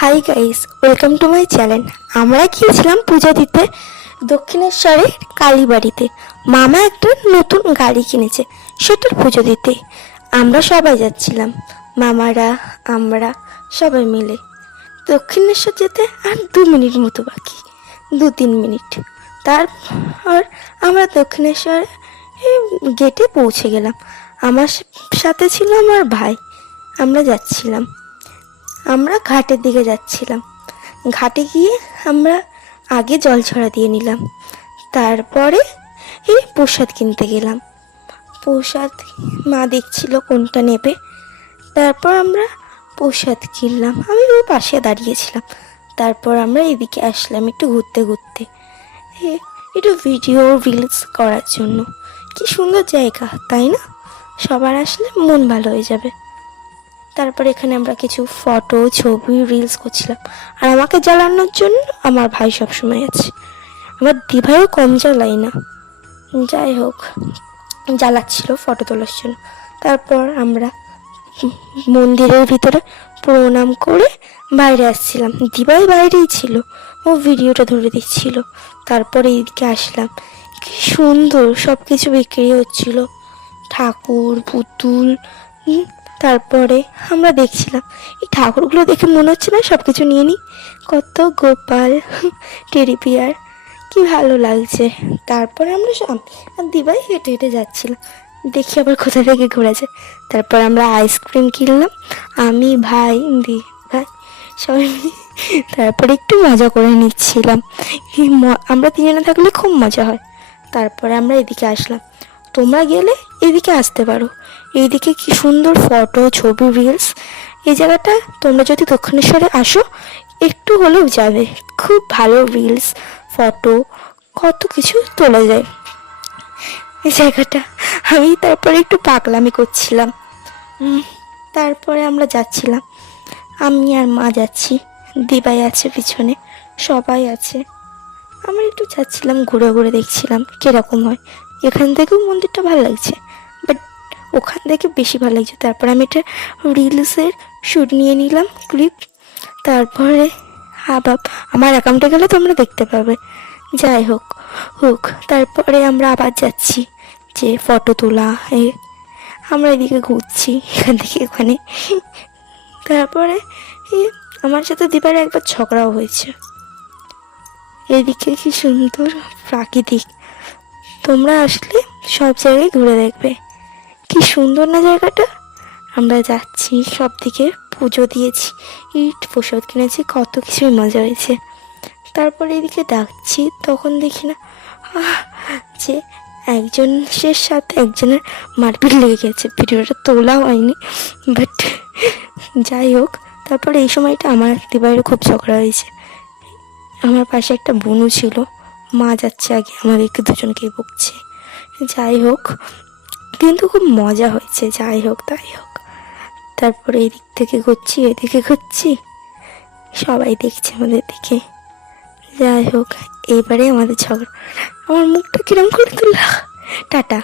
Hi guys welcome to my channel আমরা গিয়েছিলাম পূজা দিতে দক্ষিণেশ্বরে কালীবাড়িতে। মামা একটা নতুন গাড়ি কিনেছে, সেটার পুজো দিতে। আমরা সবাই যাচ্ছিলাম, মামারা, আমরা সবাই মিলে। দক্ষিণেশ্বর যেতে আর দু মিনিট মতো বাকি, দু তিন মিনিট। তারপর আমরা দক্ষিণেশ্বর গেটে পৌঁছে গেলাম। আমার সাথে ছিল আমার ভাই, আমরা যাচ্ছিলাম। আমরা ঘাটের দিকে যাচ্ছিলাম। ঘাটে গিয়ে আমরা আগে জল ছড়া দিয়ে নিলাম। তারপরে এই প্রসাদ কিনতে গেলাম। প্রসাদ মা দেখছিল কোনটা নেবে। তারপর আমরা প্রসাদ কিনলাম। আমি ওর পাশে দাঁড়িয়েছিলাম। তারপর আমরা এদিকে আসলাম একটু ঘুরতে ঘুরতে। একটু ভিডিও রিলস করার জন্য। কি সুন্দর জায়গা, তাই না? সবার আসলে মন ভালো হয়ে যাবে। তারপর এখানে আমরা কিছু ফটো, ছবি রিলস করছিলাম। আর আমাকে জ্বালানোর জন্য আমার ভাই সবসময় আছে। আমার দিভাইও কম জ্বালাই না। যাই হোক, জ্বালাচ্ছিল ফটো তোলার জন্য। তারপর আমরা মন্দিরের ভিতরে প্রণাম করে বাইরে আসছিলাম। দিবাই বাইরেই ছিল। ও ভিডিওটা ধরে দিচ্ছিল। তারপরে এইদিকে আসলাম। কি সুন্দর সব কিছু বিক্রি হচ্ছিল। ঠাকুর, পুতুল তারপরে আমরা দেখছিলাম, এই ঠাকুরগুলো দেখে মনে হচ্ছে না সব কিছু নিয়ে নিই। কত গোপাল টেরি পিয়ার, কি ভালো লাগছে। তারপরে আমরা সব আর দিবাই হেঁটে হেঁটে যাচ্ছিলাম দেখি আবার কোথা থেকে ঘুরেছে। তারপর আমরা আইসক্রিম কিনলাম, আমি, ভাই, দি, ভাই, সবাই তারপরে একটু মজা করে নিচ্ছিলাম। আমরা তিনজনে থাকলে খুব মজা হয়। তারপরে আমরা এদিকে আসলাম। তোমরা গেলে এদিকে আসতে পারো। এইদিকে কি সুন্দর ফটো ছবি রিলস এই জায়গাটা তোমরা যদি দক্ষিণেশ্বরে আসো, একটু হলেও যাবে। খুব ভালো রিলস ফটো কত কিছু তোলা যায়। এই জায়গাটা আমি তারপরে একটু পাগলামি করছিলাম। তারপরে আমরা যাচ্ছিলাম। আমি আর মা যাচ্ছি, দিবাই আছে পিছনে, সবাই আছে। আমরা একটু যাচ্ছিলাম, ঘুরে ঘুরে দেখছিলাম কীরকম হয়। এখান থেকেও মন্দিরটা ভালো লাগছে বাট ওখান থেকে বেশি ভালো লাগছে। তারপর আমি একটা রিলসের শ্যুট নিয়ে নিলাম ক্লিপ তারপরে হা আবার আমার অ্যাকাউন্টে গেলে তোমরা দেখতে পাবে। যাই হোক হোক, তারপরে আমরা আবার যাচ্ছি যে ফটো তোলা, এ, আমরা এদিকে ঘুরছি, এখান থেকে ওখানে। তারপরে আমার সাথে দীপার একবার ঝগড়াও হয়েছে। এদিকে কি সুন্দর প্রাকৃতিক। তোমরা আসলে সব জায়গায় ঘুরে দেখবে। কি সুন্দর না জায়গাটা? আমরা যাচ্ছি সব দিকে পুজো দিয়েছি, ইট, প্রসাদ কিনেছি, কত কিছুই মজা হয়েছে। তারপরে এদিকে ডাকছি, তখন দেখি না যে একজনের সাথে একজনের মারপিট লেগে গেছে। ভিডিওটা তোলা হয়নি বাট যাই হোক, তারপরে এই সময়টা আমার দিবাইয়ের খুব ঝগড়া হয়েছে। আমার পাশে একটা বনু ছিল। মা যাচ্ছে আগে, আমাদেরকে দুজনকেই বকছে। যাই হোক, কিন্তু খুব মজা হয়েছে। যাই হোক, তাই হোক। তারপরে এই দিক থেকে ঘুরছি, এদিকে ঘুরছি। সবাই দেখছে আমাদের দিকে। যাই হোক, এইবারে আমাদের ঝগড়া। আমার মুখটা কিরম করে তুললা? টাটা।